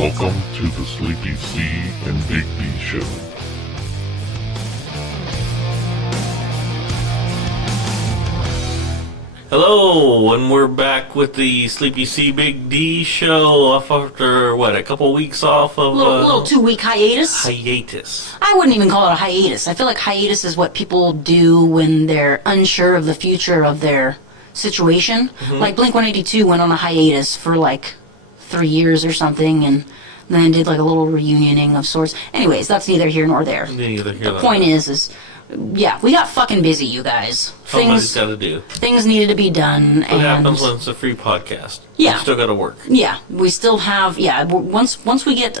Welcome to the Sleepy C and Big D Show. Hello, and we're back with the Sleepy C Big D Show after, a couple weeks off of... little 2-week hiatus. Hiatus. I wouldn't even call it a hiatus. I feel like hiatus is what people do when they're unsure of the future of their situation. Mm-hmm. Like Blink-182 went on a hiatus for 3 years or something, and then did a little reunioning of sorts. Anyways, that's neither here nor there. The point is, yeah, we got fucking busy, you guys. Somebody's got to do. Things needed to be done. What happens when it's a free podcast? Yeah. We still got to work. Yeah, we still have, once we get,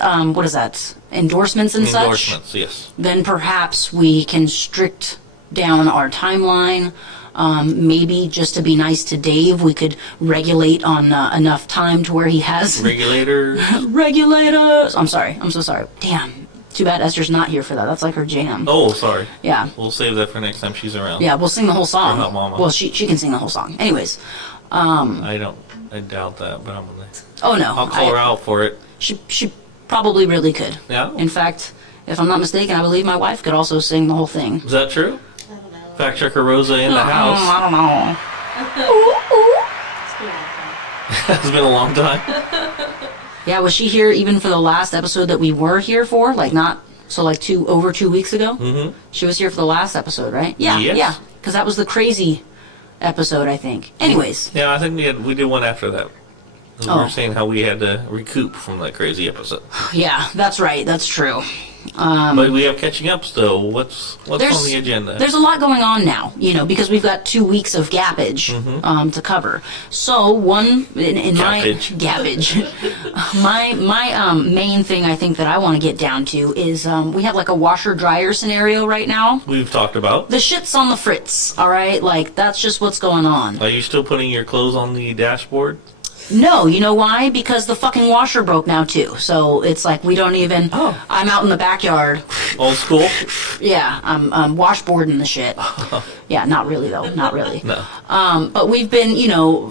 endorsements and such. Endorsements, yes. Then perhaps we can strict down our timeline. Maybe just to be nice to Dave, we could regulate on enough time to where he has... Regulators. Regulators! I'm sorry. I'm so sorry. Damn. Too bad Esther's not here for that. That's like her jam. Oh, sorry. Yeah. We'll save that for next time she's around. Yeah, we'll sing the whole song. Or not Mama. Well, she can sing the whole song. Anyways. I doubt that, but I'm gonna... Oh, no. I'll call her out for it. She probably really could. Yeah? In fact, if I'm not mistaken, I believe my wife could also sing the whole thing. Is that true? I don't know. Fact checker Rosa in the house. I don't know. It's been a long time. It's been a long time. Yeah, was she here even for the last episode that we were here for? Over 2 weeks ago? Mm-hmm. She was here for the last episode, right? Yeah, Yes. yeah. Because that was the crazy episode, I think. Anyways. Yeah, I think we did one after that. We Oh. were saying how we had to recoup from that crazy episode. Yeah, that's right. That's true. But we have catching up still. What's on the agenda? There's a lot going on now, because we've got 2 weeks of gappage to cover. So my main thing I think that I want to get down to is we have a washer dryer scenario right now. We've talked about. The shit's on the fritz, all right? That's just what's going on. Are you still putting your clothes on the dashboard? No, you know why? Because the fucking washer broke now too. So it's we don't even. Oh. I'm out in the backyard. Old school? Yeah, I'm washboarding the shit. Yeah, not really though. Not really. No. But we've been,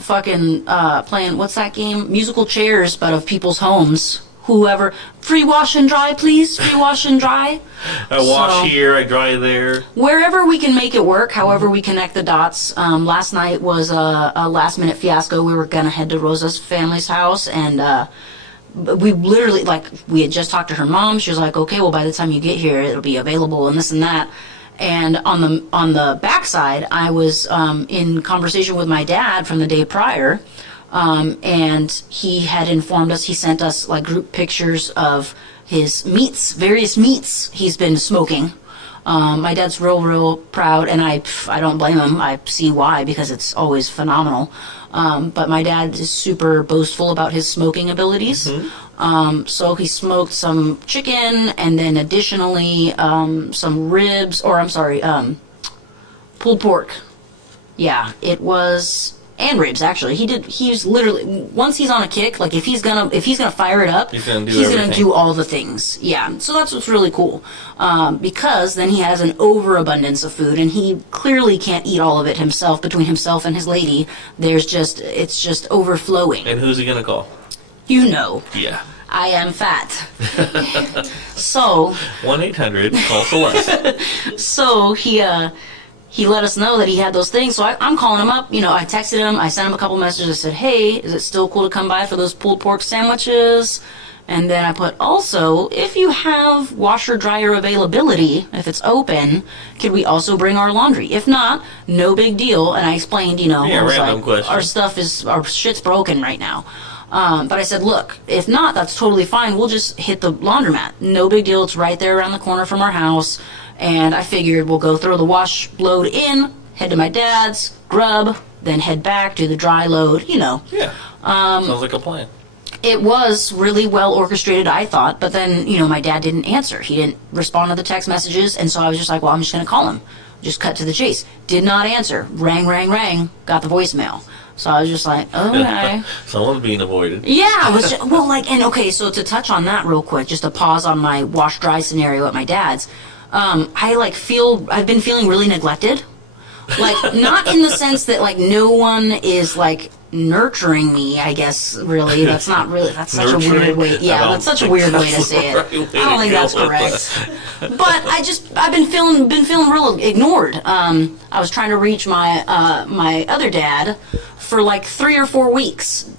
fucking playing what's that game? Musical chairs, but of people's homes. Whoever, free wash and dry, please. Free wash and dry. I wash here, I dry there. Wherever we can make it work, however we connect the dots. Last night was a last-minute fiasco. We were going to head to Rosa's family's house, and we literally, we had just talked to her mom. She was like, okay, well, by the time you get here, it'll be available, and this and that. And on the backside, I was in conversation with my dad from the day prior, and he had informed us, he sent us group pictures of his various meats he's been smoking. My dad's real proud, and I don't blame him. I see why, because it's always phenomenal. But my dad is super boastful about his smoking abilities. Mm-hmm. So he smoked some chicken, and then additionally some ribs, pulled pork. Yeah, it was... And ribs, actually. He's literally, once he's on a kick, if he's gonna fire it up, he's gonna do all the things. Yeah, so that's what's really cool. Because then he has an overabundance of food, and he clearly can't eat all of it himself. Between himself and his lady, it's just overflowing. And who's he gonna call? You know. Yeah. I am fat. So. 1-800, call Celeste. So he let us know that he had those things, so I'm calling him up. I texted him, I sent him a couple messages, I said, hey, is it still cool to come by for those pulled pork sandwiches? And then I put, also, if you have washer-dryer availability, if it's open, could we also bring our laundry? If not, no big deal. And I explained, random question. Our shit's broken right now. But I said, look, if not, that's totally fine. We'll just hit the laundromat. No big deal. It's right there around the corner from our house. And I figured we'll go throw the wash load in, head to my dad's, grub, then head back, do the dry load, Yeah. Sounds like a plan. It was really well orchestrated, I thought, but then, my dad didn't answer. He didn't respond to the text messages, and so I was just like, well, I'm just going to call him. Just cut to the chase. Did not answer. Rang, got the voicemail. So I was just like, okay. Someone's being avoided. Yeah, it was just, so to touch on that real quick, just to pause on my wash-dry scenario at my dad's, I've been feeling really neglected. Like, not in the sense that, like, no one is, like, nurturing me, I guess, really. That's not really, that's such a weird way. Yeah, that's such a weird way to say it. I don't think that's correct. But I've been feeling real ignored. I was trying to reach my other dad for like 3 or 4 weeks.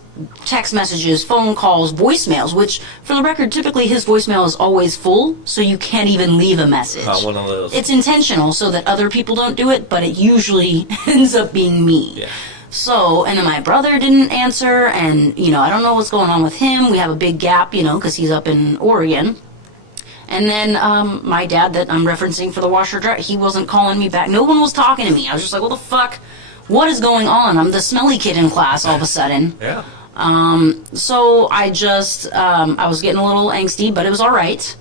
Text messages, phone calls, voicemails, which, for the record, typically his voicemail is always full, so you can't even leave a message. Not one of those. It's intentional so that other people don't do it, but it usually ends up being me. Yeah. So, and then my brother didn't answer, and, you know, I don't know what's going on with him. We have a big gap, you know, because he's up in Oregon. And then my dad that I'm referencing for the washer dryer, he wasn't calling me back. No one was talking to me. I was just like, what the fuck? What is going on? I'm the smelly kid in class all of a sudden. Yeah. So I just, I was getting a little angsty, but it was all right.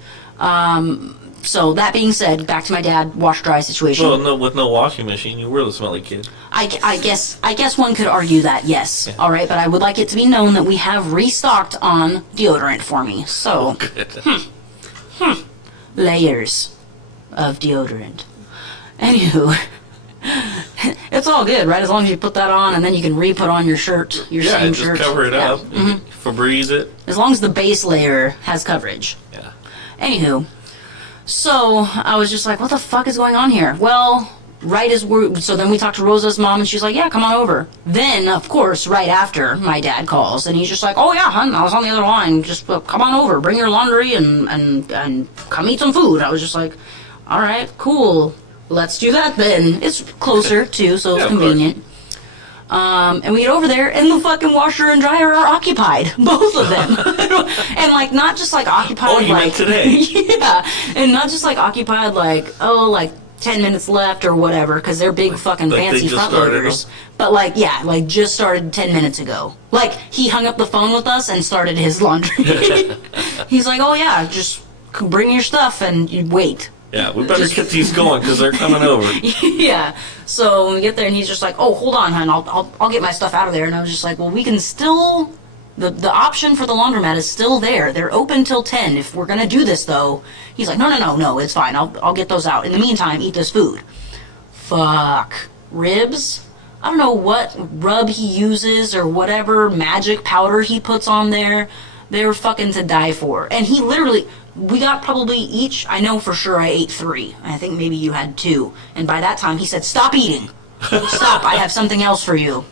So that being said, back to my dad wash dry situation. Well, with no washing machine, you were the smelly kid. I guess one could argue that, yes. Yeah. All right, but I would like it to be known that we have restocked on deodorant for me. So, layers of deodorant. Anywho, it's all good, right? As long as you put that on and then you can re-put on your shirt, your same just shirt. cover it Yeah. up. Febreze it. As long as the base layer has coverage. Yeah. Anywho, so I was just like, what the fuck is going on here? Well, so then we talked to Rosa's mom, and she's like, yeah, come on over. Then, of course, right after, my dad calls, and he's just like, oh yeah, hon, I was on the other line, just come on over, bring your laundry, and come eat some food. I was just like, all right, cool, let's do that then. It's closer, too, so it's convenient. And we get over there, and the fucking washer and dryer are occupied. Both of them. And, like, not just, like, occupied, Oh, you like... meant today. Yeah. And not just, like, occupied, like, 10 minutes left or whatever, because they're big fucking Like fancy they just front started loaders. them? But, like, yeah, like, just started 10 minutes ago. Like, he hung up the phone with us and started his laundry. He's like, oh, yeah, just bring your stuff and you wait. Yeah, we better get these going because they're coming over. Yeah. So when we get there, and he's just like, "Oh, hold on, hon. I'll get my stuff out of there." And I was just like, "Well, we can still. The option for the laundromat is still there. They're open till 10. If we're gonna do this, though." He's like, "No, it's fine. I'll get those out. In the meantime, eat this food." Fuck. Ribs. I don't know what rub he uses or whatever magic powder he puts on there. They're fucking to die for. And he literally. We got probably each, I know for sure I ate 3. I think maybe you had 2. And by that time he said, "Stop eating. Stop, I have something else for you."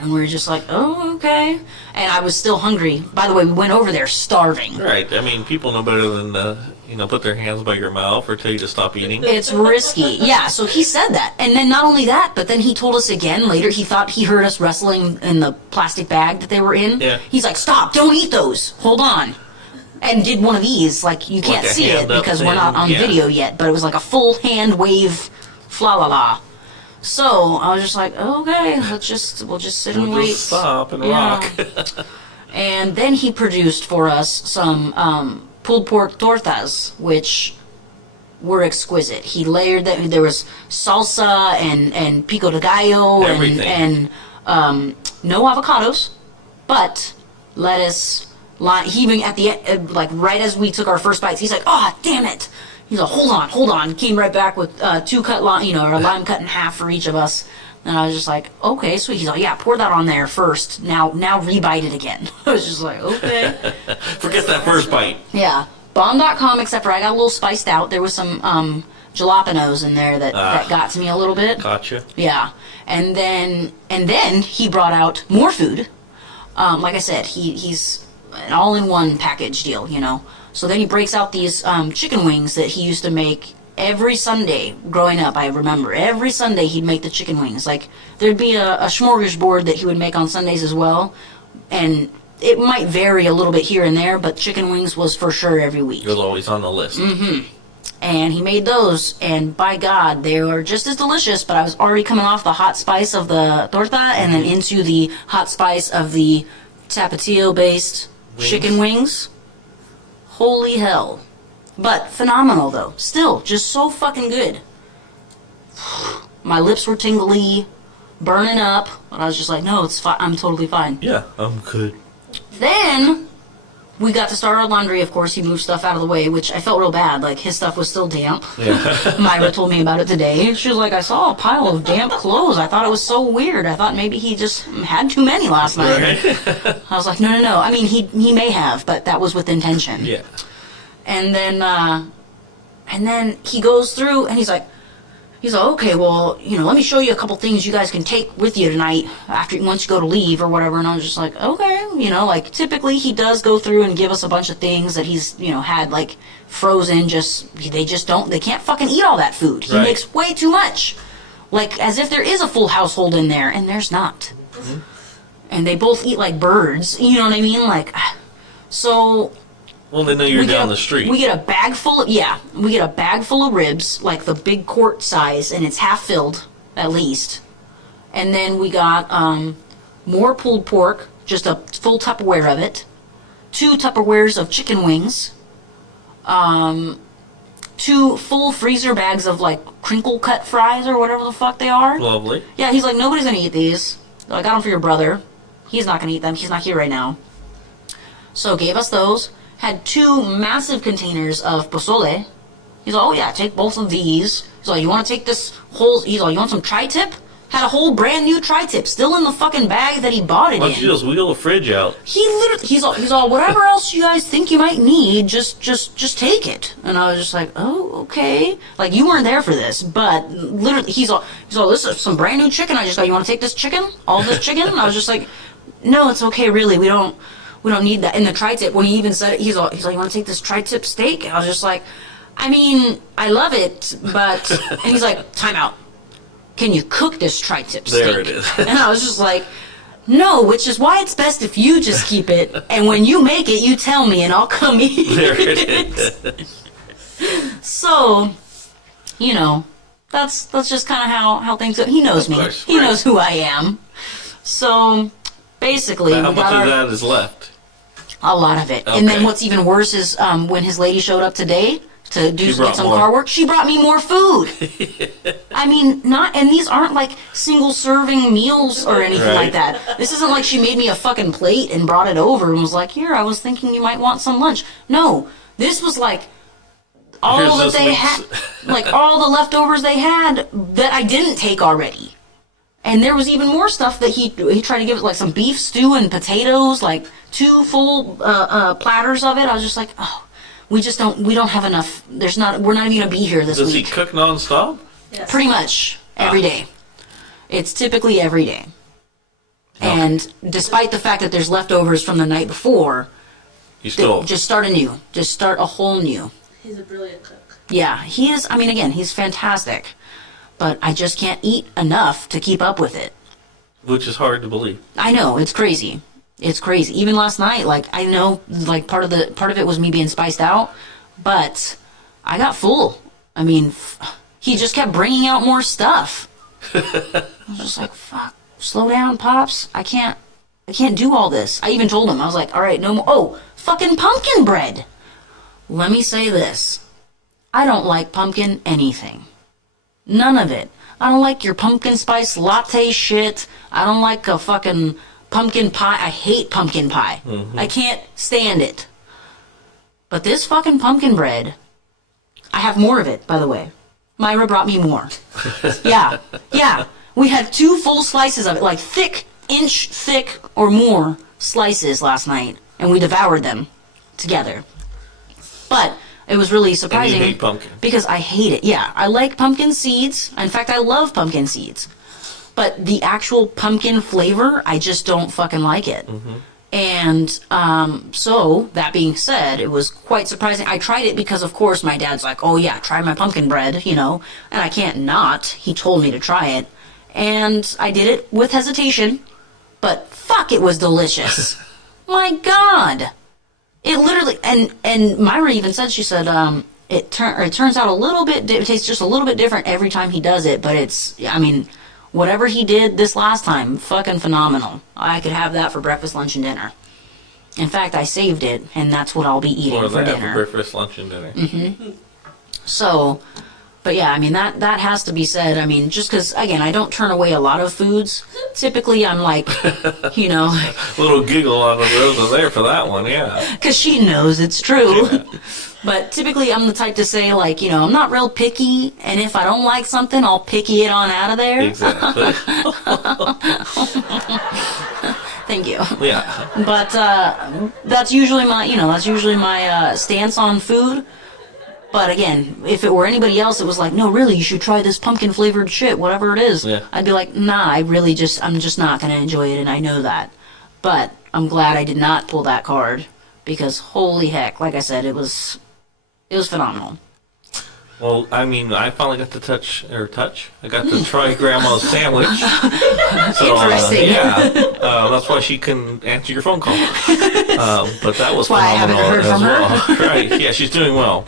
And we were just like, oh, okay. And I was still hungry. By the way, we went over there starving. Right. I mean, people know better than, put their hands by your mouth or tell you to stop eating. It's risky. Yeah, so he said that. And then not only that, but then he told us again later, he thought he heard us wrestling in the plastic bag that they were in. Yeah. He's like, "Stop, don't eat those. Hold on." And did one of these, like, you can't Like a see it hand up because we're not thing, on yeah. video yet, but it was like a full hand wave, fla la la. So I was just like, okay, we'll just sit and We'll wait. just stop and Yeah. rock. And then he produced for us some pulled pork tortas, which were exquisite. He layered that. There was salsa and pico de gallo Everything. and no avocados, but lettuce. He even at the end, like right as we took our first bites, he's like, "Oh, damn it!" He's like, hold on." Came right back with 2 cut lime, or a lime cut in half for each of us. And I was just like, "Okay, sweet." He's like, "Yeah, pour that on there first. Now rebite it again." I was just like, "Okay." Forget that first bite. Yeah, bomb.com. Except for I got a little spiced out. There was some jalapenos in there that got to me a little bit. Gotcha. Yeah, and then he brought out more food. Like I said, he's an all-in-one package deal, So then he breaks out these chicken wings that he used to make every Sunday growing up. I remember every Sunday he'd make the chicken wings. Like there'd be a smorgasbord that he would make on Sundays as well, and it might vary a little bit here and there, but chicken wings was for sure every week. It was always on the list. And he made those, and by God, they were just as delicious, but I was already coming off the hot spice of the torta and then into the hot spice of the tapatio-based chicken wings. Holy hell. But phenomenal, though. Still, just so fucking good. My lips were tingly, burning up, but I was just like, no, it's fine. I'm totally fine. Yeah, I'm good. Then, we got to start our laundry, of course. He moved stuff out of the way, which I felt real bad. Like, his stuff was still damp. Yeah. Myra told me about it today. She was like, I saw a pile of damp clothes. I thought it was so weird. I thought maybe he just had too many last night. Right. I was like, no. I mean, he may have, but that was with intention. Yeah. And then he goes through, and he's like, okay, well, let me show you a couple things you guys can take with you tonight once you go to leave or whatever. And I was just like, okay, like typically he does go through and give us a bunch of things that he's, had like frozen. They can't fucking eat all that food. He Right. makes way too much. Like as if there is a full household in there, and there's not. Mm-hmm. And they both eat like birds. You know what I mean? Like, so. Well, they know you're down the street. We get a bag full of ribs, like the big quart size, and it's half filled, at least. And then we got more pulled pork, just a full Tupperware of it, 2 Tupperwares of chicken wings, 2 full freezer bags of like crinkle cut fries or whatever the fuck they are. Lovely. Yeah, he's like, nobody's gonna eat these. I got them for your brother. He's not gonna eat them. He's not here right now. So gave us those. Had 2 massive containers of pozole. He's like, oh yeah, take both of these. He's like, you want to take this whole, he's like, you want some tri-tip? Had a whole brand new tri-tip still in the fucking bag that he bought it in. Why don't you just wheel the fridge out? He's all, whatever else you guys think you might need, just take it. And I was just like, oh, okay. Like, you weren't there for this, but literally, he's all, this is some brand new chicken I just got. You want to take this chicken? All this chicken? And I was just like, no, it's okay, really. We don't need that. And the tri-tip, when he even said it, he's like, you want to take this tri-tip steak? I was just like, I mean, I love it, but... And he's like, time out. Can you cook this tri-tip steak? There it is. And I was just like, no, which is why it's best if you just keep it, and when you make it, you tell me, and I'll come eat There it it. is. So, that's just kind of how things go. He knows me. course. He knows who I am. So, basically... How we much got of that is left? A lot of it. And then Okay. what's even worse is when his lady showed up today to get some more. car work, she brought me more food. I mean, and these aren't like single serving meals or anything Right. like that. This isn't like she made me a fucking plate and brought it over and was like, here, I was thinking you might want some lunch. No, this was like all Here's that this they week's- had, like all the leftovers they had that I didn't take already. And there was even more stuff that he tried to give it, like some beef stew and potatoes, like 2 full platters of it. I was just like, oh, we don't have enough. We're not even gonna be here this Does week. he cook nonstop? Yes. Pretty much every day. It's typically every day. And despite the fact that there's leftovers from the night before, You still... just start anew. Just start a whole new. He's a brilliant cook. Yeah, he is. I mean, again, he's fantastic. But I just can't eat enough to keep up with it. Which is hard to believe. I know, it's crazy. It's crazy. Even last night, like, I know, like, part of it was me being spiced out, but I got full. I mean, he just kept bringing out more stuff. I was just like, fuck, slow down, Pops. I can't do all this. I even told him, I was like, all right, no more. Oh, fucking pumpkin bread. Let me say this. I don't like pumpkin anything. None of it. I don't like your pumpkin spice latte shit. I don't like a fucking pumpkin pie. I hate pumpkin pie. Mm-hmm. I can't stand it. But this fucking pumpkin bread, I have more of it, by the way. Myra brought me more. Yeah. We had 2 full slices of it, like inch thick or more slices last night, and we devoured them together. But it was really surprising. And you hate pumpkin. Because I hate it. Yeah, I like pumpkin seeds. In fact, I love pumpkin seeds. But the actual pumpkin flavor, I just don't fucking like it. Mm-hmm. And so, that being said, it was quite surprising. I tried it because, of course, my dad's like, oh yeah, try my pumpkin bread, and I can't not. He told me to try it. And I did it with hesitation, but fuck, it was delicious. My God. It literally, and Myra even said, she said, it turns out a little bit, it tastes just a little bit different every time he does it, but whatever he did this last time, fucking phenomenal. I could have that for breakfast, lunch, and dinner. In fact, I saved it, and that's what I'll be eating for For dinner. breakfast, lunch, and dinner. Mm-hmm. So, But yeah, I mean, that has to be said. I mean, just because, again, I don't turn away a lot of foods. Typically, I'm like, you know. Little giggle on the Rosa there for that one, yeah. Because she knows it's true. But typically, I'm the type to say, like, you know, I'm not real picky, and if I don't like something, I'll picky it on out of there. Exactly. Thank you. Yeah. But that's usually my stance on food. But again, if it were anybody else, it was like, no, really, you should try this pumpkin flavored shit, whatever it is. Yeah. I'd be like, nah, I'm just not gonna enjoy it, and I know that. But I'm glad I did not pull that card, because holy heck, like I said, it was phenomenal. Well, I mean, I finally got to I got to try Grandma's sandwich. So, Interesting. that's why she couldn't answer your phone call. But that was Why I haven't phenomenal heard from as well. Right? Yeah, she's doing well.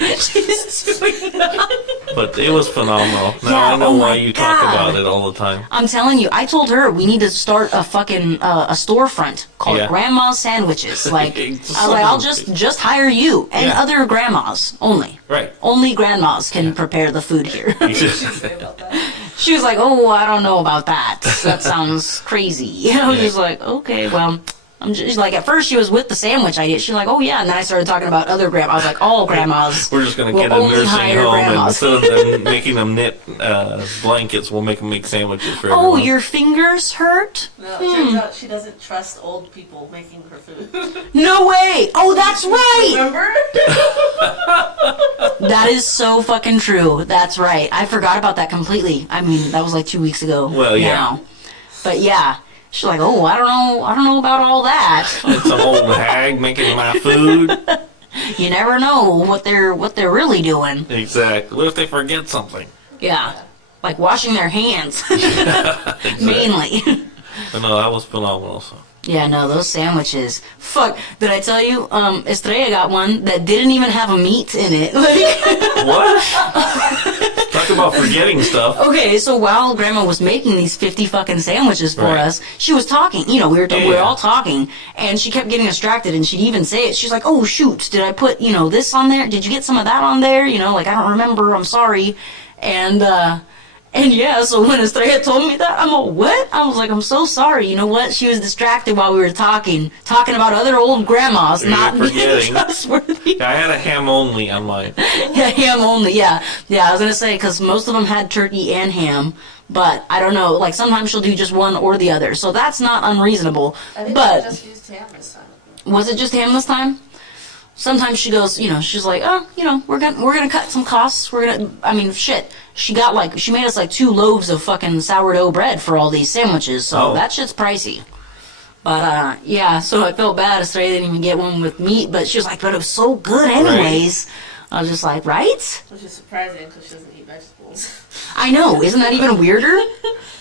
But it was phenomenal. Now Yeah, I know oh why my you talk God. about it all the time. I'm telling you, I told her we need to start a fucking a storefront called Yeah. Grandma's Sandwiches. Like, It's I was like, I'll just hire you and Yeah. other grandmas only. Right. Only grandmas can prepare the food here. Say about that. She was like, "Oh, I don't know about that. That sounds crazy." I was just like, "Okay, well." I'm just like, at first she was with the sandwich idea. She's like, "Oh yeah," and then I started talking about other grandmas. I was like, "All grandmas." We're just going to will get a only nursing hire home, and grandmas. instead of them making them knit blankets, we'll make them make sandwiches for Oh, everyone. your fingers hurt? No, it turns out she doesn't trust old people making her food. No way! Oh, that's right. Remember? That is so fucking true. That's right. I forgot about that completely. I mean, that was like 2 weeks ago. Well, yeah. Now. But yeah, she's like, "Oh, I don't know about all that." It's some old hag making my food. You never know what they're really doing. Exactly. What if they forget something? Yeah, like washing their hands mainly. But no, that was phenomenal. So. Yeah, no, those sandwiches. Fuck, did I tell you? Estrella got one that didn't even have a meat in it. Like, What? Talk about forgetting stuff. okay, so while Grandma was making these 50 fucking sandwiches for Right. us, she was talking. You know, we were Yeah. all talking, and she kept getting distracted, and she'd even say it. She's like, "Oh shoot, did I put this on there? Did you get some of that on there? Like I don't remember. I'm sorry." And yeah, so when Estrella told me that, I'm like, "What?" I was like, "I'm so sorry." You know what? She was distracted while we were talking about other old grandmas Yeah, not being forgetting. trustworthy. I had a ham only on mine. Yeah, ham only. Yeah. I was gonna say because most of them had turkey and ham, but I don't know. Like sometimes she'll do just one or the other, so that's not unreasonable. I think But she just used ham this time. was it just ham this time? Sometimes she goes, she's like, "Oh, we're gonna cut some costs. I mean, shit. She made us like 2 loaves of fucking sourdough bread for all these sandwiches, so Oh. that shit's pricey." But yeah, so I felt bad. Estrella didn't even get one with meat, but she was like, "But it was so good anyways." I was just like, right? Which is surprising because she doesn't eat vegetables. I know. Isn't that even weirder?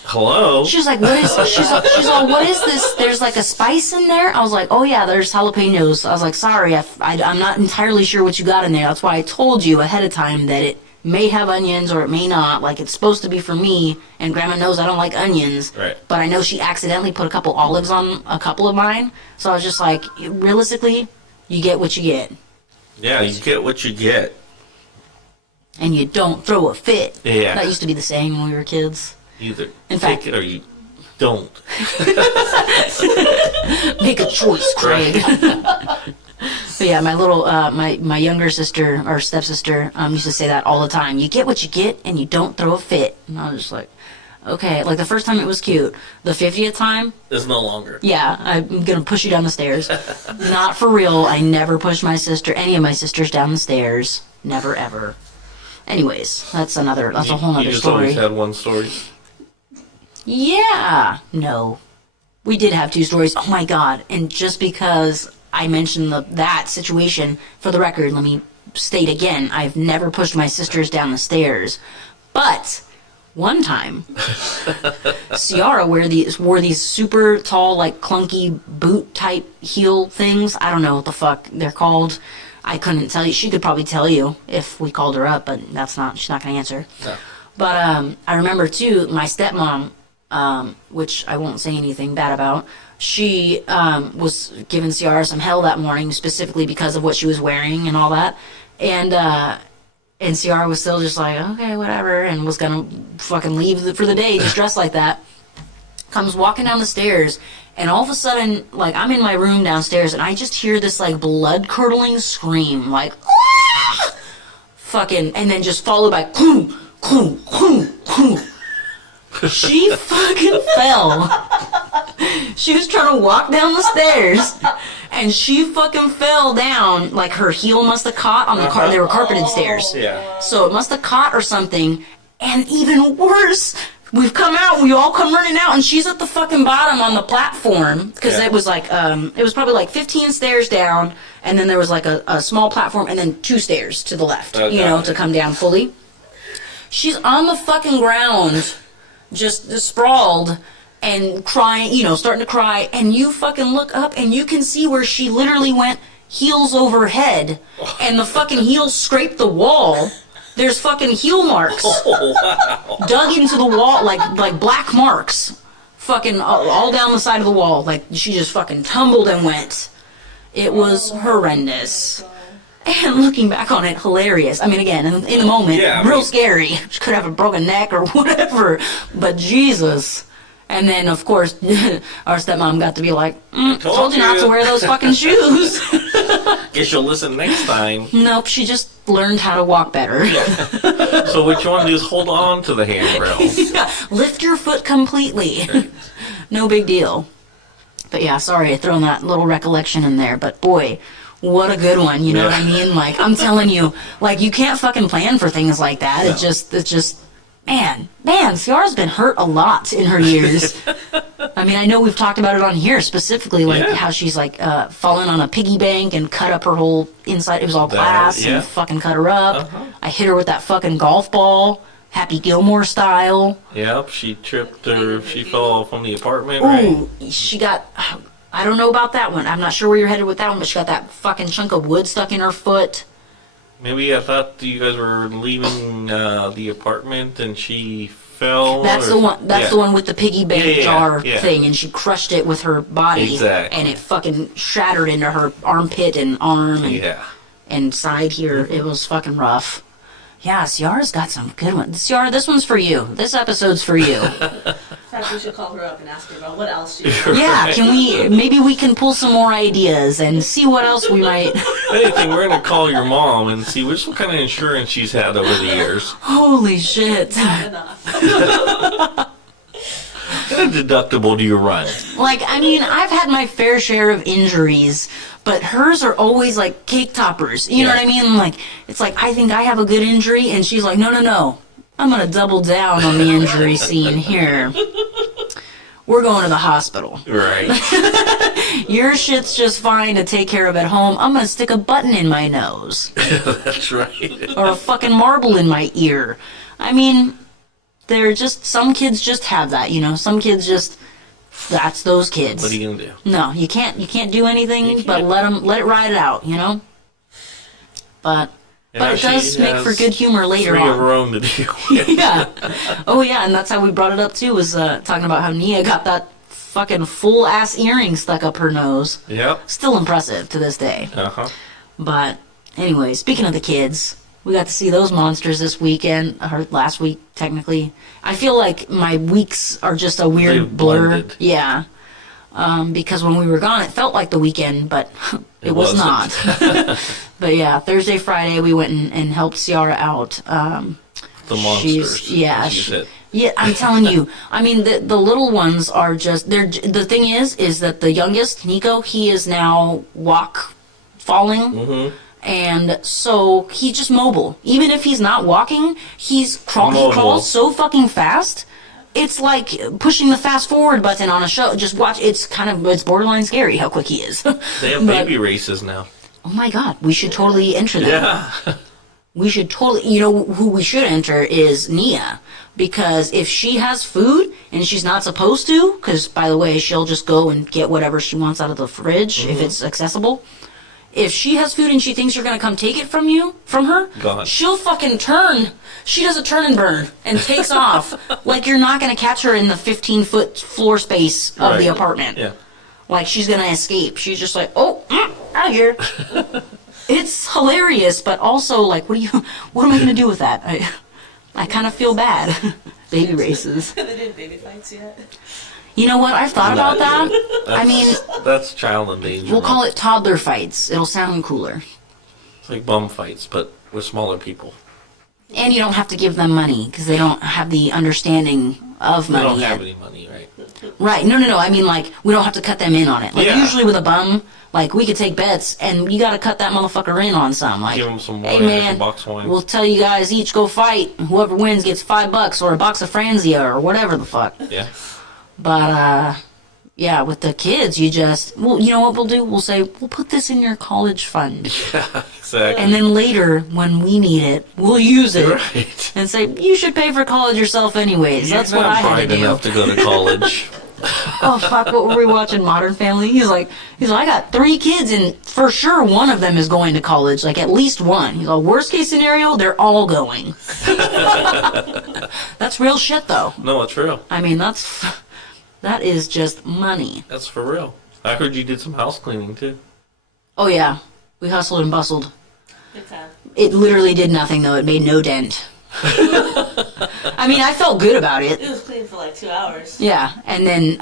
Hello? She's like, "What is?" She's all, "What is this? There's like a spice in there." I was like, "Oh yeah, there's jalapenos." I was like, "Sorry, I'm not entirely sure what you got in there. That's why I told you ahead of time that it may have onions or it may not. Like it's supposed to be for me, and Grandma knows I don't like onions. Right. But I know she accidentally put a couple olives on a couple of mine, so I was just like, realistically, you get what you get, Yeah, you get what you get. and you don't throw a fit. Yeah. That used to be the saying when we were kids. Either In take fact- it or you don't. Make a choice, Craig. But yeah, my little, my younger sister or stepsister used to say that all the time. You get what you get, and you don't throw a fit. And I was just like, okay. Like the first time it was cute. The 50th time, It's no longer. yeah, I'm gonna push you down the stairs. Not for real. I never pushed any of my sisters down the stairs. Never ever. Anyways, that's a whole You nother just story. always had one story. Yeah. No. We did have 2 stories. Oh my god. And just because I mentioned that situation, for the record, let me state again, I've never pushed my sisters down the stairs. But one time, Ciara wore these super tall, like clunky boot type heel things. I don't know what the fuck they're called. I couldn't tell you. She could probably tell you if we called her up, but she's not going to answer. No. But I remember too, my stepmom, which I won't say anything bad about, she was giving Ciara some hell that morning, specifically because of what she was wearing and all that. And And Ciara was still just like, okay, whatever, and was gonna fucking leave for the day just dressed like that. Comes walking down the stairs, and all of a sudden, like, I'm in my room downstairs, and I just hear this, like, blood-curdling scream, like, ah! Fucking, and then just followed by, boom, boom, boom, boom. She fucking fell. She was trying to walk down the stairs, and she fucking fell down. Like, her heel must have caught on the car. They were carpeted stairs. Yeah. So it must have caught or something. And even worse, we've come out, we all come running out, and she's at the fucking bottom on the platform. Because it was like, it was probably like 15 stairs down, and then there was like a small platform, and then 2 stairs to the left, you know, to come down fully. She's on the fucking ground, just sprawled, and crying, you know, starting to cry, and you fucking look up, and you can see where she literally went heels over head, and the fucking heels scraped the wall. There's fucking heel marks dug into the wall, like black marks, fucking all down the side of the wall. Like, she just fucking tumbled and went. It was horrendous. And looking back on it, hilarious. I mean, again, in the moment, real scary. She could have a broken neck or whatever, but Jesus. And then, of course, our stepmom got to be like, told you not to wear those fucking shoes. Guess you'll listen next time. Nope, she just learned how to walk better. So what you want to do is hold on to the handrail. Yeah, lift your foot completely. No big deal. But yeah, sorry, I thrown that little recollection in there. But boy, what a good one, you know what I mean? Like, I'm telling you, like, you can't fucking plan for things like that. No. It's just... Man, Ciara's been hurt a lot in her years. I mean, I know we've talked about it on here specifically, like how she's like fallen on a piggy bank and cut up her whole inside. It was all glass and fucking cut her up. I hit her with that fucking golf ball, Happy Gilmore style. Yep, she tripped her. She fell from the apartment. Ooh, she got. I don't know about that one. I'm not sure where you're headed with that one, but she got that fucking chunk of wood stuck in her foot. Maybe I thought you guys were leaving the apartment and she fell. That's the one. That's the one with the piggy bank jar thing, and she crushed it with her body, and it fucking shattered into her armpit and arm and side here. It was fucking rough. Yeah, Ciara's got some good ones. Ciara, this one's for you. This episode's for you. In fact, we should call her up and ask her about what else she does. Yeah, maybe we can pull some more ideas and see what else we might... If anything, we're going to call your mom and see what kind of insurance she's had over the years. Holy shit. Not enough. What kind of deductible do you run? Like, I mean, I've had my fair share of injuries, but hers are always like cake toppers. You know what I mean? Like, it's like, I think I have a good injury, and she's like, no. I'm going to double down on the injury scene here. We're going to the hospital. Right. Your shit's just fine to take care of at home. I'm going to stick a button in my nose. That's right. Or a fucking marble in my ear. I mean, some kids just have that, you know? Some kids just, that's those kids. What are you going to do? No, you can't do anything but let it ride it out, you know? But it does make for good humor later on. 3 of her own to deal with. Yeah. Oh, yeah, and that's how we brought it up, too, was talking about how Nia got that fucking full-ass earring stuck up her nose. Yep. Still impressive to this day. But, anyway, speaking of the kids, we got to see those monsters this weekend, or last week, technically. I feel like my weeks are just a weird blur. Blended. Yeah. Because when we were gone, it felt like the weekend, but it was not. But yeah, Thursday, Friday, we went and helped Ciara out. The monsters. Yeah, I'm telling you. I mean, the little ones are just. The thing is that the youngest, Nico, he is now falling. Mm-hmm. And so he's just mobile. Even if he's not walking, he crawls so fucking fast. It's like pushing the fast forward button on a show. Just watch. It's borderline scary how quick he is. They have baby races now. Oh my God, we should totally enter that. Yeah. We should totally, you know, who we should enter is Nia. Because if she has food and she's not supposed to, because by the way, she'll just go and get whatever she wants out of the fridge if it's accessible. If she has food and she thinks you're going to come take it from her, she'll fucking turn. She does a turn and burn and takes off like you're not going to catch her in the 15-foot floor space of the apartment. Yeah. Like she's going to escape. She's just like, out of here. It's hilarious, but also like, what am I going to do with that? I kind of feel bad. Baby races. They did baby fights yet? You know what? I've thought about that. I mean, That's child endangerment. we'll call it toddler fights. It'll sound cooler. It's like bum fights, but with smaller people. And you don't have to give them money because they don't have the understanding of They money don't yet. have any money, right? Right. No. I mean, like, we don't have to cut them in on it. Like, Yeah. usually with a bum, like, we could take bets, and you got to cut that motherfucker in on some. Like, Give 'em some hey, wine or man, some box wine." we'll tell you guys each go fight. Whoever wins gets $5 or a box of Franzia or whatever the fuck. Yeah. But, yeah, with the kids, you know what we'll do? We'll say, we'll put this in your college fund. Exactly. And then later, when we need it, we'll use it. Right. And say, you should pay for college yourself anyways. That's You're what not I had bright to do. enough to go to college. Oh fuck, what were we watching? Modern Family? He's like, I got 3 kids and for sure one of them is going to college, like at least one. He's like, worst case scenario, they're all going. That's real shit though. No, it's real. I mean, that is just money. That's for real. I heard you did some house cleaning too. Oh yeah, we hustled and bustled. Good time. It literally did nothing though, it made no dent. I mean, I felt good about It it. was clean for like 2 hours. Yeah, and then,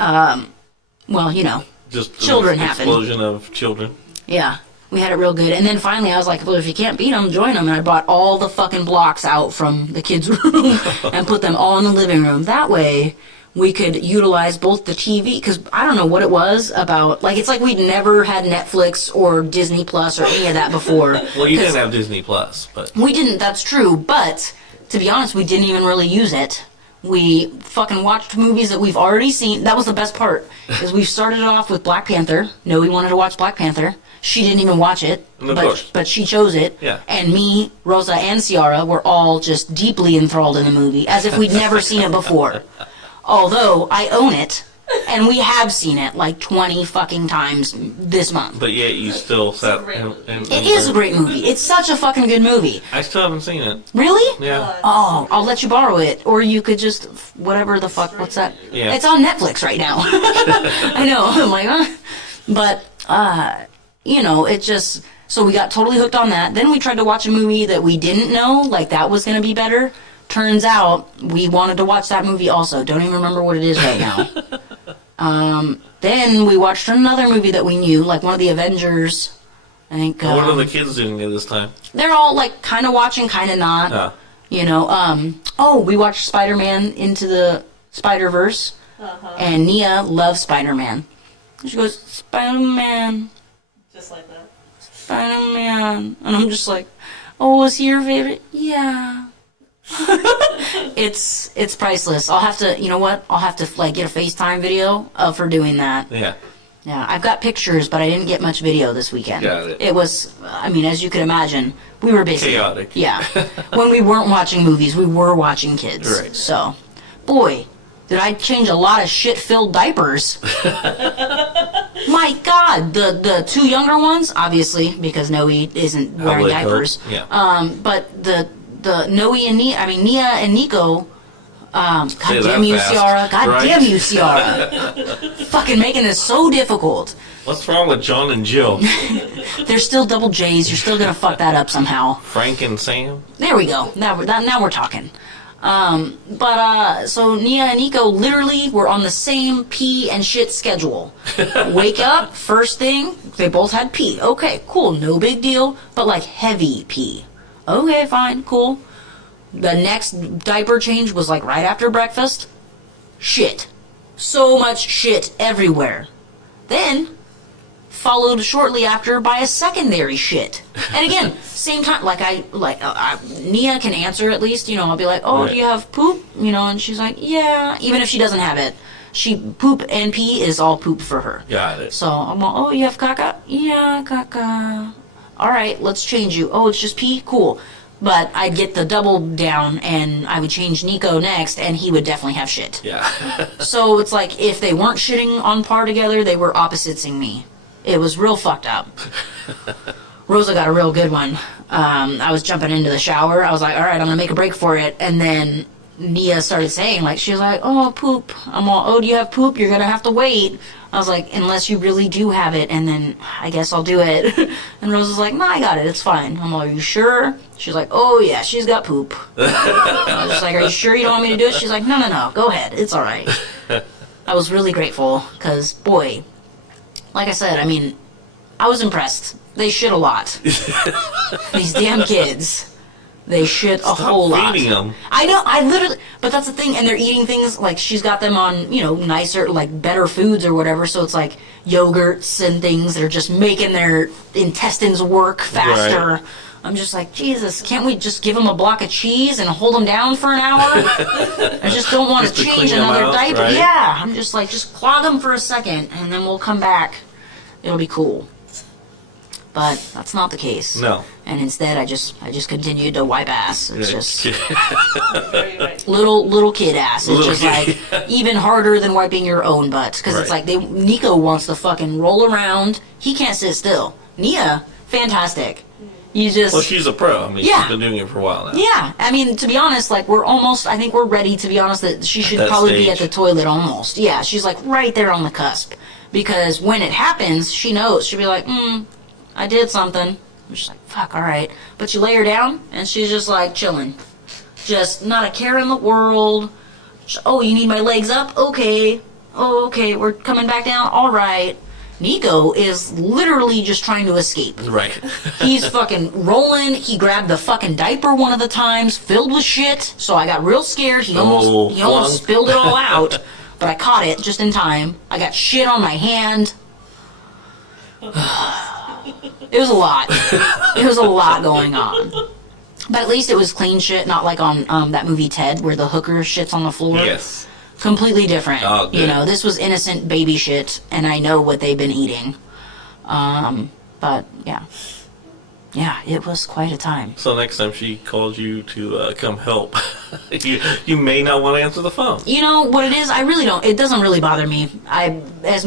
well, you know, Just Children an happen. explosion of children. yeah, we had it real good. And then finally I was like, well, if you can't beat them, join them. And I brought all the fucking blocks out from the kids' room and put them all in the living room. That way we could utilize both the TV, because I don't know what it was about, like, it's like we'd never had Netflix or Disney Plus or any of that before. Well, you 'Cause didn't have Disney Plus, but we didn't, that's true, but to be honest, we didn't even really use it. We fucking watched movies that we've already seen. That was the best part, is we started it off with Black Panther. No, we wanted to watch Black Panther. She didn't even watch it, Of course. but she chose it. Yeah. And me, Rosa, and Ciara were all just deeply enthralled in the movie, as if we'd never seen it before. Although, I own it, and we have seen it like 20 fucking times this month. yet you still sat great movie. It is a great movie. It's such a fucking good movie. I still haven't seen it. Really? Yeah. Oh, I'll let you borrow it, or you could just whatever the fuck. What's that? Yeah. It's on Netflix right now. I know. I'm like, huh? But you know, it just so we got totally hooked on that. Then we tried to watch a movie that we didn't know like that was gonna be better. Turns out we wanted to watch that movie also. Don't even remember what it is right now. Then we watched another movie that we knew, like one of the Avengers. I think. What are the kids doing at this time? They're all like kind of watching, kind of not. You know, we watched Spider-Man Into the Spider-Verse, and Nia loves Spider-Man. She goes, Spider-Man, Just like that. Spider-Man. And I'm just like, oh, was he your favorite? Yeah. It's priceless. I'll have to, you know what? I'll have to like get a FaceTime video of her doing that. Yeah. Yeah, I've got pictures, but I didn't get much video this weekend. Got it. It was, I mean, as you can imagine, we were busy. Chaotic. Yeah. When we weren't watching movies, we were watching kids. Right. So, boy, did I change a lot of shit-filled diapers. My God, the 2 younger ones, obviously, because Noe isn't wearing let go. diapers. Yeah. But the Noe and Nia and Nico. God Say that damn you, fast. Ciara. God Right. damn you, Ciara. Fucking making this so difficult. What's wrong with John and Jill? There's still double J's. You're still gonna fuck that up somehow. Frank and Sam? There we go. Now we're talking. So Nia and Nico literally were on the same pee and shit schedule. Wake up, first thing, they both had pee. Okay, cool, no big deal, but like heavy pee. Okay, fine, cool. The next diaper change was like right after breakfast. Shit. So much shit everywhere. Then, followed shortly after by a secondary shit. And again, same time, Nia can answer at least, you know, I'll be like, oh, Right. do you have poop? You know, and she's like, yeah, even if she doesn't have it. Poop and pee is all poop for her. Got it. So I'm like, oh, you have caca? Yeah, caca. All right, let's change you. Oh, it's just pee? Cool. But I'd get the double down, and I would change Nico next, and he would definitely have shit. Yeah. So it's like, if they weren't shitting on par together, they were oppositesing me. It was real fucked up. Rosa got a real good one. I was jumping into the shower. I was like, all right, I'm going to make a break for it. And then Nia started saying, like, she was like, oh, poop. I'm all, oh, do you have poop? You're going to have to wait. I was like, unless you really do have it, and then I guess I'll do it. And Rose was like, no, I got it. It's fine. I'm like, are you sure? She's like, oh, yeah, she's got poop. I was just like, are you sure you don't want me to do it? She's like, no, go ahead. It's all right. I was really grateful because, boy, like I said, I mean, I was impressed. They shit a lot. These damn kids. They shit a whole lot. Feeding them. I know, I literally, but that's the thing, and they're eating things, like, she's got them on, nicer, like, better foods or whatever, so it's like yogurts and things that are just making their intestines work faster. Right. I'm just like, Jesus, can't we just give them a block of cheese and hold them down for an hour? I just don't want to change clean them another out, diaper. right? Yeah, I'm just like, just clog them for a second, and then we'll come back. It'll be cool. But that's not the case. No. And instead, I just continued to wipe ass. It's just Very right. little kid ass. It's Little just kid. like even harder than wiping your own butt because it's Right. like Nico wants to fucking roll around. He can't sit still. Nia, fantastic. You just Well, she's a pro. I mean, Yeah. she's been doing it for a while now. yeah. I mean, to be honest, like I think we're ready to be honest that she should that probably be stage. at the toilet almost. Yeah, she's like right there on the cusp because when it happens, she knows. She'll be like, I did something. I'm just like, fuck, all right. But you lay her down, and she's just like chilling. Just not a care in the world. Oh, you need my legs up? Okay. Oh, okay, we're coming back down? All right. Nico is literally just trying to escape. Right. He's fucking rolling. He grabbed the fucking diaper one of the times, filled with shit. So I got real scared. He almost flung. spilled it all out. But I caught it just in time. I got shit on my hand. It was a lot. It was a lot going on. But at least it was clean shit, not like on that movie Ted where the hooker shits on the floor. Yes. Completely different. Oh, good. This was innocent baby shit, and I know what they've been eating. But yeah. Yeah, it was quite a time. So next time she calls you to come help, you may not want to answer the phone. You know what it is? I really don't. It doesn't really bother me. It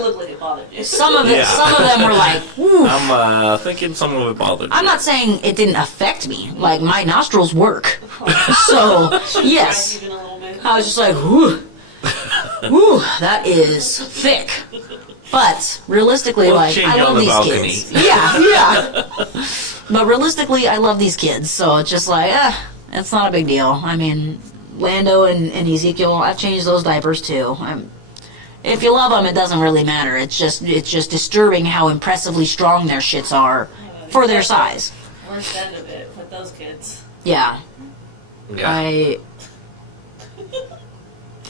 looked like it bothered you. Some of it, Yeah. some of them were like, ooh. I'm thinking some of it bothered you. I'm not saying it didn't affect me. Like, my nostrils work. So, yes. Even a little bit. I was just like, whew. Whew, that is thick. But, realistically, We'll like, change I out love the these balcony. kids. Yeah. But realistically, I love these kids. So, it's just like, it's not a big deal. I mean, Lando and Ezekiel, I've changed those diapers too. If you love them, it doesn't really matter. It's just disturbing how impressively strong their shits are for their size. Worst end of it with those kids. Yeah. Yeah.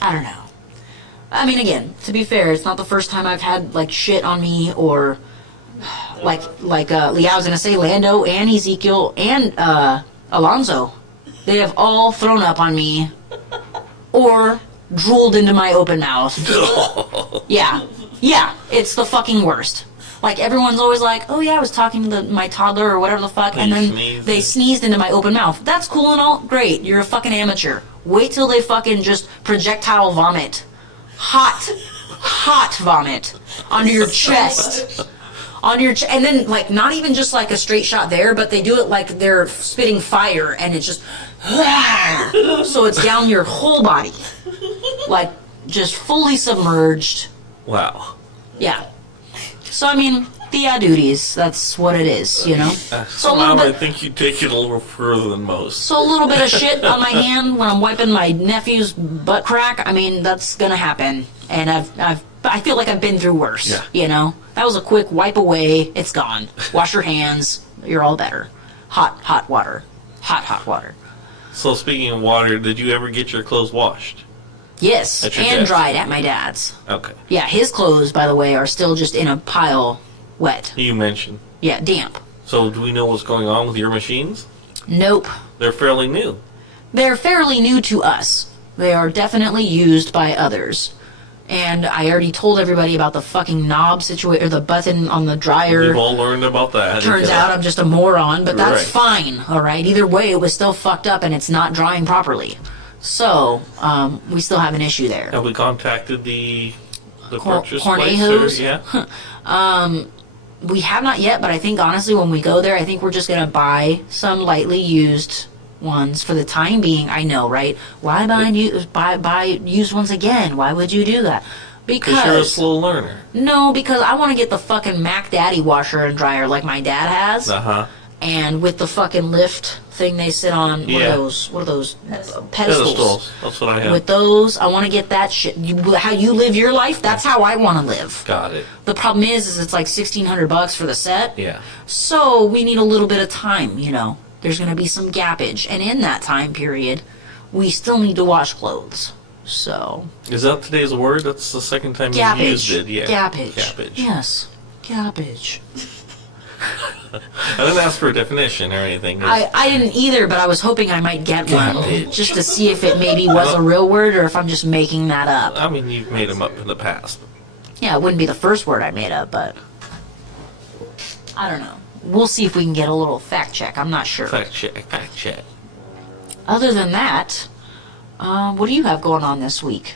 I don't know. I mean, again, to be fair, it's not the first time I've had like shit on me or like I was gonna say Lando and Ezekiel and Alonzo. They have all thrown up on me or drooled into my open mouth. Yeah, it's the fucking worst. Like, everyone's always like, oh yeah, I was talking to my toddler or whatever the fuck, and then they sneezed into my open mouth. That's cool and all, great, you're a fucking amateur. Wait till they fucking just projectile vomit. Hot vomit onto your chest. And then, like, not even just like a straight shot there, but they do it like they're spitting fire, and it's just, so it's down your whole body. Like, just fully submerged. Wow. Yeah. So, I mean, the duties, that's what it is, So a little Somehow I bit, think you take it a little further than most. so a little bit of shit on my hand when I'm wiping my nephew's butt crack, I mean, that's gonna happen. And I feel like I've been through worse, Yeah. That was a quick wipe away, it's gone. Wash your hands, you're all better. Hot water. Hot water. So speaking of water, did you ever get your clothes washed? Yes, At your and dad's? dried at my dad's. Okay. Yeah, his clothes, by the way, are still just in a pile, wet. You mentioned. Yeah, damp. So do we know what's going on with your machines? Nope. They're fairly new. They're fairly new to us. They are definitely used by others. And I already told everybody about the fucking knob situation, or the button on the dryer. We've all learned about that. Turns out I'm just a moron, but that's Right. fine, alright? Either way, it was still fucked up and it's not drying properly. So, we still have an issue there. Have we contacted the purchase Cornejos? place? Yeah. We have not yet, but I think honestly when we go there, I think we're just going to buy some lightly used ones for the time being. I know, right? Why buy used ones again? Why would you do that? Because you're a slow learner. No, because I want to get the fucking Mac Daddy washer and dryer like my dad has. Uh-huh. And with the fucking lift thing they sit on, Yeah. what are those? Pedestals. Pedestals. That's what I have. With those, I want to get that shit. How you live your life, that's how I want to live. Got it. The problem is it's like $1,600 for the set. Yeah. So we need a little bit of time, you know. There's going to be some gappage. And in that time period, we still need to wash clothes. So. Is that today's word? That's the second time Gappage. you used it. Yeah. Gappage. Gappage. Yes. Gappage. I didn't ask for a definition or anything. I didn't either, but I was hoping I might get one Gappage. just to see if it maybe was a real word or if I'm just making that up. I mean, you've made them up in the past. Yeah, it wouldn't be the first word I made up, but I don't know. We'll see if we can get a little fact check. I'm not sure. Fact check. Fact check. Other than that, what do you have going on this week?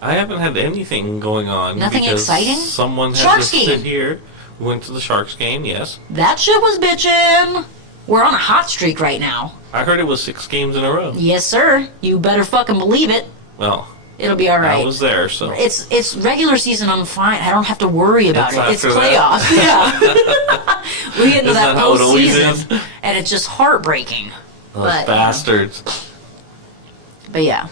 I haven't had anything going on. Nothing because exciting? Someone had Sharks to game. sit here. We went to the Sharks game, yes. That shit was bitchin'. We're on a hot streak right now. I heard it was 6 games in a row. Yes, sir. You better fucking believe it. Well, It'll be all right. I was there, so. It's regular season. I'm fine. I don't have to worry about it. It's after playoffs. Yeah. We get into Isn't that that how it always postseason, is? and it's just heartbreaking. Those But bastards. But yeah.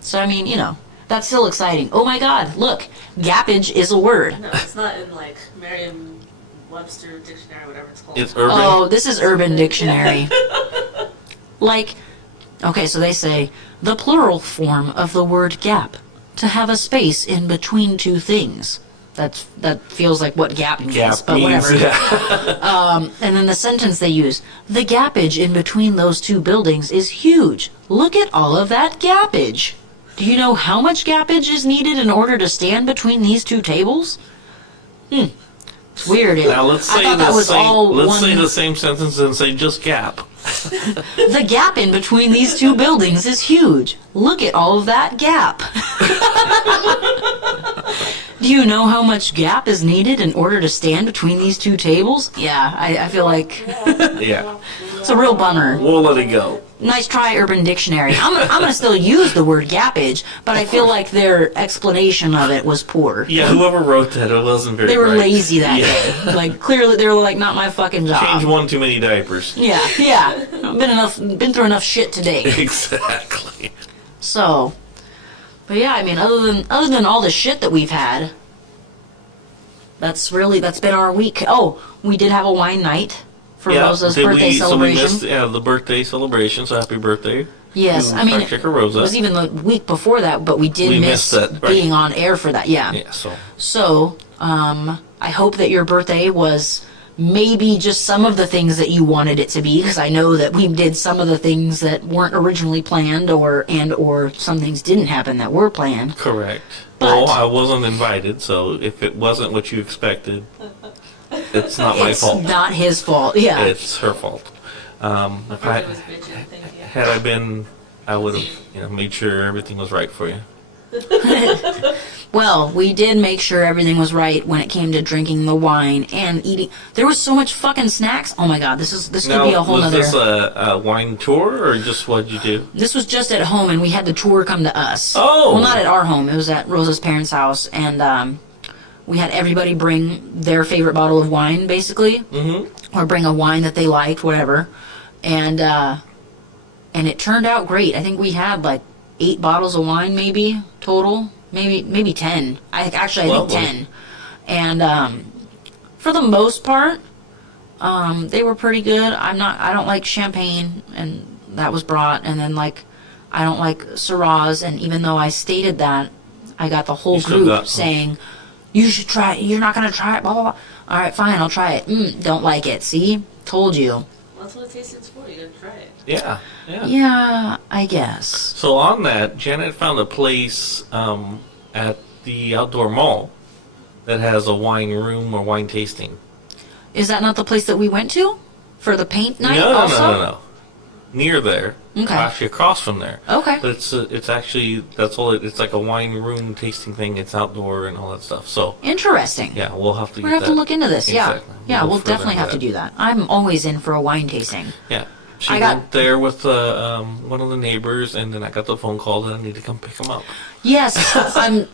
So I mean, you know, that's still exciting. Oh my God! Look, gappage is a word. No, it's not in like Merriam-Webster dictionary, whatever it's called. It's urban. Oh, this is Urban Dictionary. Like, okay, so they say the plural form of the word gap, to have a space in between two things. That feels like what gap means, Gap but means, whatever. yeah. And then the sentence they use, the gappage in between those two buildings is huge. Look at all of that gappage. Do you know how much gappage is needed in order to stand between these two tables? It's weird. Now let's I say thought that was all one. say the same sentence and say just gap. The gap in between these two buildings is huge. Look at all of that gap. Do you know how much gap is needed in order to stand between these two tables? Yeah, I feel like Yeah. it's a real bummer. We'll let it go. Nice try, Urban Dictionary. I'm gonna still use the word gappage, but I feel like their explanation of it was poor. Yeah, whoever wrote that, it wasn't very They were bright. lazy that Yeah. day. Like clearly, they were like, not my fucking job. Change one too many diapers. Yeah. Been through enough shit today. Exactly. So, but yeah, I mean, other than all the shit that we've had, that's been our week. Oh, we did have a wine night for Rosa's birthday celebration. So we missed, the birthday celebration, so happy birthday. Yes, to I mean, Fact Checker Rosa. it was even the week before that, but we did We miss missed that, right. being on air for that. Yeah. Yeah, so. So, I hope that your birthday was maybe just some of the things that you wanted it to be, because I know that we did some of the things that weren't originally planned, or some things didn't happen that were planned. Correct. But- Well, I wasn't invited, so if it wasn't what you expected, it's not my fault. It's not his fault. Yeah. It's her fault. If I Birthday was bitchin', thank you. had I been, I would have made sure everything was right for you. Well, we did make sure everything was right when it came to drinking the wine and eating. There was so much fucking snacks. Oh my God, this could be a whole was nother. this a wine tour or just what'd you do? This was just at home, and we had the tour come to us. Oh! Well, not at our home. It was at Rosa's parents' house, and we had everybody bring their favorite bottle of wine, basically, or bring a wine that they liked, whatever. And it turned out great. I think we had like 8 bottles of wine, maybe total, maybe 10. I think Lovely. 10. And for the most part, they were pretty good. I don't like champagne, and that was brought. And then like, I don't like Syrahs, and even though I stated that, I got the whole You still group got- saying, "You should try it. You're not gonna try it." Blah blah blah. All right, fine, I'll try it. Don't like it. See, told you. Well, that's what it tastes for. You gotta try it. Yeah, yeah. Yeah, I guess. So on that, Janet found a place at the outdoor mall that has a wine room or wine tasting. Is that not the place that we went to for the paint night? No, also? no. Near there. Okay. Actually across from there. Okay. But it's actually, that's all it's like a wine room tasting thing. It's outdoor and all that stuff. So Interesting. yeah, we'll have to We're get gonna have to that. look into this. Yeah. Exactly. Yeah, We'll we'll further definitely into have to that. do that. I'm always in for a wine tasting. Yeah. She went there with one of the neighbors, and then I got the phone call that I need to come pick him up. Yes,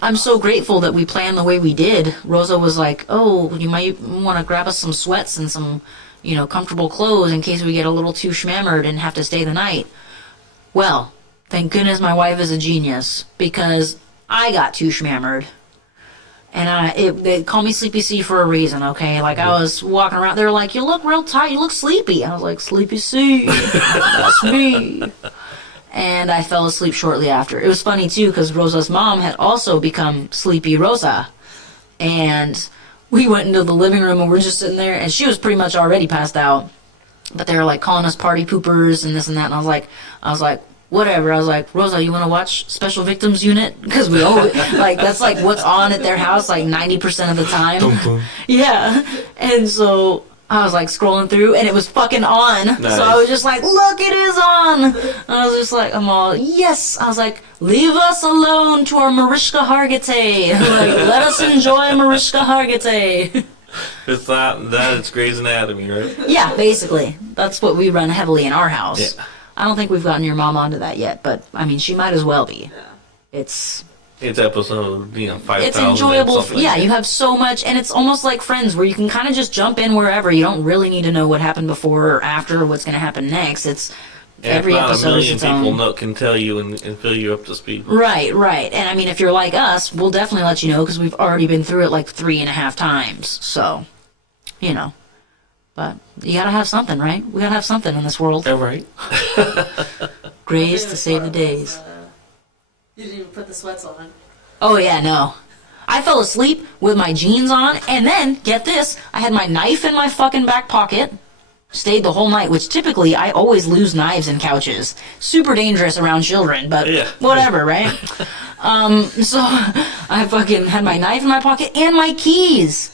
I'm so grateful that we planned the way we did. Rosa was like, "Oh, you might want to grab us some sweats and some, comfortable clothes in case we get a little too schmammered and have to stay the night." Well, thank goodness my wife is a genius, because I got too schmammered. And they call me Sleepy C for a reason, okay? Like, I was walking around, they were like, "You look real tired, you look sleepy." I was like, "Sleepy C, that's me." And I fell asleep shortly after. It was funny, too, because Rosa's mom had also become Sleepy Rosa. And we went into the living room, and we're just sitting there, and she was pretty much already passed out. But they were, like, calling us party poopers and this and that, and I was like, whatever. I was like, "Rosa, you want to watch Special Victims Unit?" Because we always, that's like what's on at their house, like 90% of the time. Yeah. And so I was like scrolling through, and it was fucking on. Nice. So I was just like, "Look, it is on." And I was just like, I'm all, yes. I was like, "Leave us alone to our Mariska Hargitay." Like, let us enjoy Mariska Hargitay. It's not that, it's Grey's Anatomy, right? Yeah, basically. That's what we run heavily in our house. Yeah. I don't think we've gotten your mom onto that yet, but I mean, she might as well be. Yeah. It's episode, 5,000. It's enjoyable. Yeah, you have so much, and it's almost like Friends, where you can kind of just jump in wherever. You don't really need to know what happened before or after, or what's going to happen next. It's every episode is its own. A million people can tell you and fill you up to speed. Right. And I mean, if you're like us, we'll definitely let you know, because we've already been through it like 3.5 times. So, But you gotta have something, right? We gotta have something in this world. Yeah, right. Grace to save the days. You didn't even put the sweats on. Oh, yeah, no. I fell asleep with my jeans on, and then, get this, I had my knife in my fucking back pocket. Stayed the whole night, which typically I always lose knives in couches. Super dangerous around children, but whatever, right? So I fucking had my knife in my pocket and my keys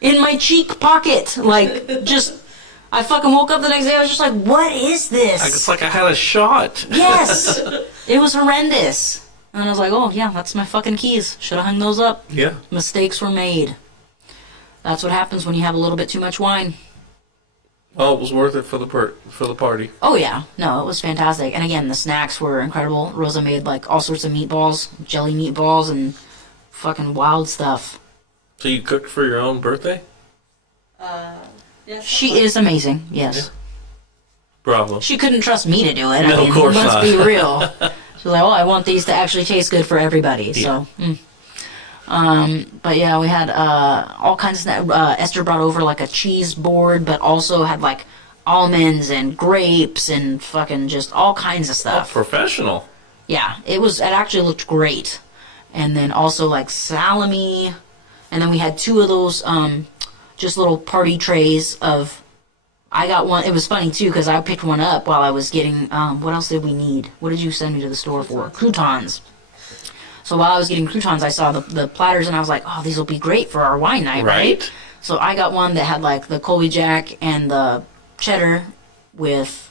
in my cheek pocket. I fucking woke up the next day, I was just like, what is this? It's like I had a shot. Yes. It was horrendous. And I was like, oh, yeah, that's my fucking keys. Should have hung those up. Yeah. Mistakes were made. That's what happens when you have a little bit too much wine. Well, it was worth it for the party. Oh, yeah. No, it was fantastic. And again, the snacks were incredible. Rosa made, all sorts of meatballs, jelly meatballs, and fucking wild stuff. So you cooked for your own birthday? Yes. She is amazing, yes. Yeah. Bravo. She couldn't trust me to do it. No, of course let's not. Be real. She was like, I want these to actually taste good for everybody. Yeah. So, but yeah, we had all kinds of snacks. Esther brought over a cheese board, but also had almonds and grapes and fucking just all kinds of stuff. Oh, professional. Yeah, it actually looked great. And then also salami. And then we had 2 of those just little party trays of... I got one. It was funny, too, because I picked one up while I was getting... what else did we need? What did you send me to the store for? Croutons. So while I was getting croutons, I saw the platters, and I was like, oh, these will be great for our wine night, right? So I got one that had, the Colby Jack and the cheddar with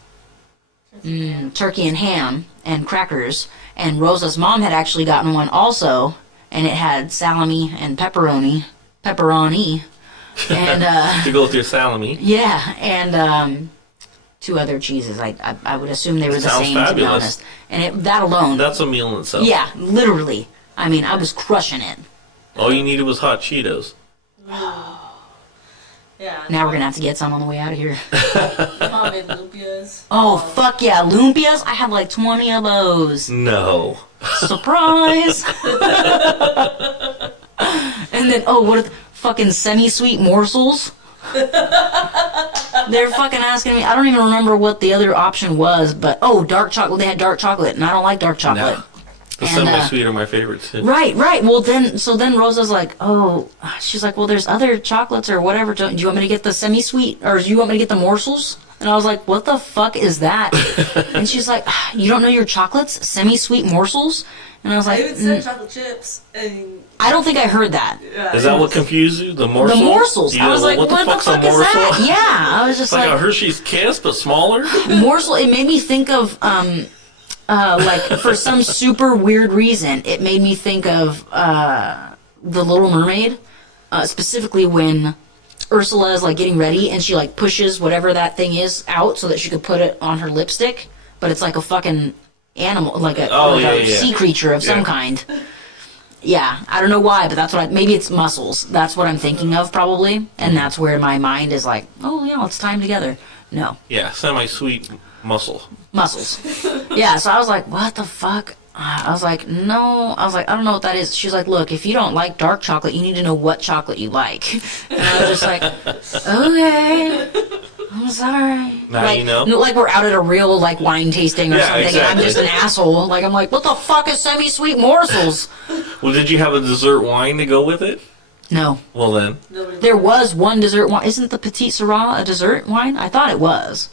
turkey and ham and crackers. And Rosa's mom had actually gotten one also, and it had salami and pepperoni, and to go with your salami. Yeah, and 2 other cheeses. I would assume they were the same, fabulous. To be honest. And that alone. That's a meal in itself. Yeah, literally. I mean, I was crushing it. All you needed was hot Cheetos. Yeah. Now we're gonna have to get some on the way out of here. Mom made lumpias. Oh, fuck yeah, lumpias! I had 20 of those. No. Surprise! And then, what are the fucking semi-sweet morsels? They're fucking asking me. I don't even remember what the other option was, but dark chocolate. They had dark chocolate, and I don't like dark chocolate. No. The semi-sweet are my favorites too. Right. Well, then Rosa's like, she's like, well, there's other chocolates or whatever. Do you want me to get the semi-sweet, or do you want me to get the morsels? And I was like, what the fuck is that? And she's like, you don't know your chocolates? Semi-sweet morsels? And I was like, I even said chocolate chips. And I don't think I heard that. Yeah, is that what confused you? The morsels? The morsels. I was like, what the fuck is that? Yeah. I was just like a Hershey's Kiss, but smaller? Morsel. It made me think of, for some super weird reason, it made me think of The Little Mermaid. Specifically when Ursula is like getting ready, and she like pushes whatever that thing is out so that she could put it on her lipstick, but it's like a fucking animal, like a sea creature of some kind. Yeah, I don't know why, but that's what maybe it's muscles. That's what I'm thinking of probably, and that's where my mind is like, oh yeah, let's tie them together. No. Yeah, semi-sweet muscles. Yeah, so I was like, what the fuck? I was like, no. I was like, I don't know what that is. She's like, look, if you don't like dark chocolate, you need to know what chocolate you like. And I was just like, okay, I'm sorry. Now like, you know. Like we're out at a real like wine tasting or something. Exactly. And I'm just an asshole. Like I'm like, what the fuck is semi-sweet morsels? Well, did you have a dessert wine to go with it? No. Well then. There was one dessert wine. Isn't the Petite Syrah a dessert wine? I thought it was.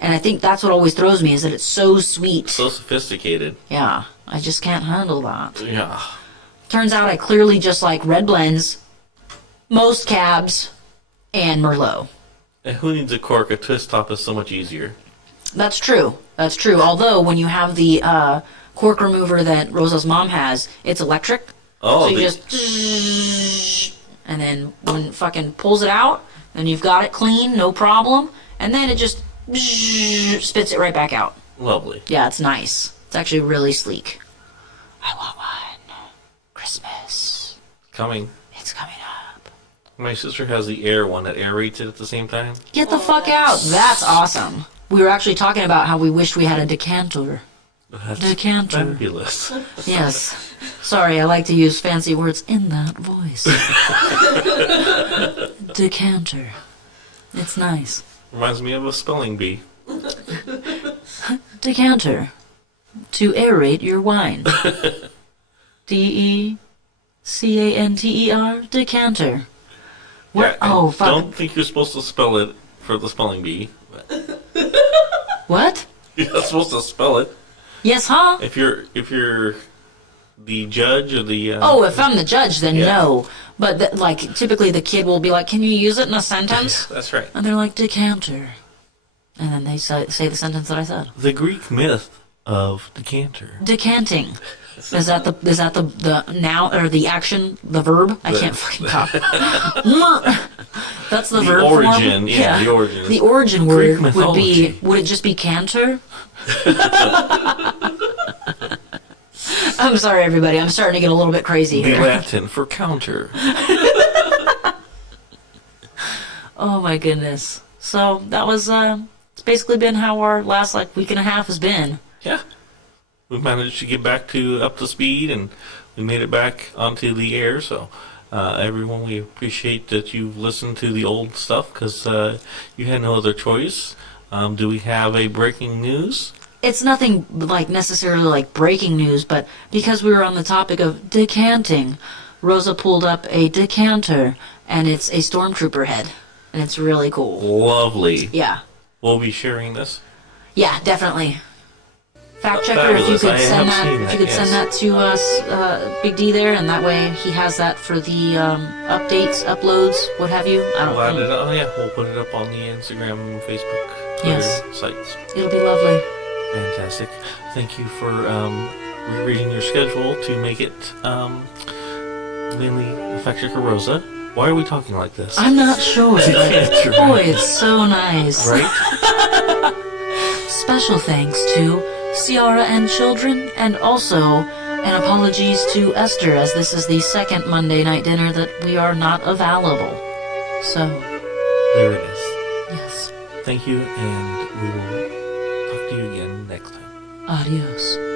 And I think that's what always throws me, is that it's so sweet. So sophisticated. Yeah, I just can't handle that. Yeah. Turns out I clearly just like red blends, most cabs, and Merlot. And who needs a cork? A twist top is so much easier. That's true. That's true. Although when you have the cork remover that Rosa's mom has, it's electric. Oh, So you just... And then when it fucking pulls it out, then you've got it clean, no problem. And then it just... spits it right back out. lovely. Yeah, it's nice. It's actually really sleek. I want one. Christmas. Coming. It's coming up. My sister has the air one that aerates it at the same time. Get the fuck out. That's awesome. We were actually talking about how we wished we had a decanter. That's Decanter. fabulous. Yes. Sorry, I like to use fancy words in that voice. Decanter. It's nice. Reminds me of a spelling bee. Decanter. To aerate your wine. D-E-C-A-N-T-E-R. Decanter. What? Yeah, I Oh, fuck. don't think you're supposed to spell it for the spelling bee. What? You're not supposed to spell it. Yes, huh? If you're the judge or the Oh, if I'm the judge, then Yeah. no. But, like, typically the kid will be like, can you use it in a sentence? That's right. And they're like, decanter. And then they say the sentence that I said. The Greek myth of decanter. Decanting. Is that the noun or the action, the verb? I can't fucking talk. That's the verb origin, form. yeah, the origin. The origin Greek word would be. mythology. Would it just be canter? I'm sorry, everybody. I'm starting to get a little bit crazy The here. Latin for counter. Oh my goodness. So that was. It's basically been how our last week and a half has been. Yeah. We managed to get back up to speed, and we made it back onto the air. So, everyone, we appreciate that you've listened to the old stuff because you had no other choice. Do we have a breaking news? It's nothing necessarily like breaking news, but because we were on the topic of decanting, Rosa pulled up a decanter, and it's a stormtrooper head, and it's really cool. Lovely. Yeah. We'll be sharing this. Yeah, definitely. Fact checker, if you Fabulous. could I send have that, seen if you that, could send that to us, Big D there, and that way he has that for the updates, uploads, what have you. I don't know. Oh yeah, we'll put it up on the Instagram, Facebook, Twitter Yes. sites. It'll be lovely. Fantastic. Thank you for rereading your schedule to make it mainly Fact Checker Rosa. Why are we talking like this? I'm not sure, but Decanter. boy, it's so nice. Right? Special thanks to Ciara and children, and also an apologies to Esther, as this is the second Monday night dinner that we are not available. So, There it is. yes. Thank you, and we will talk to you again next time. Adios.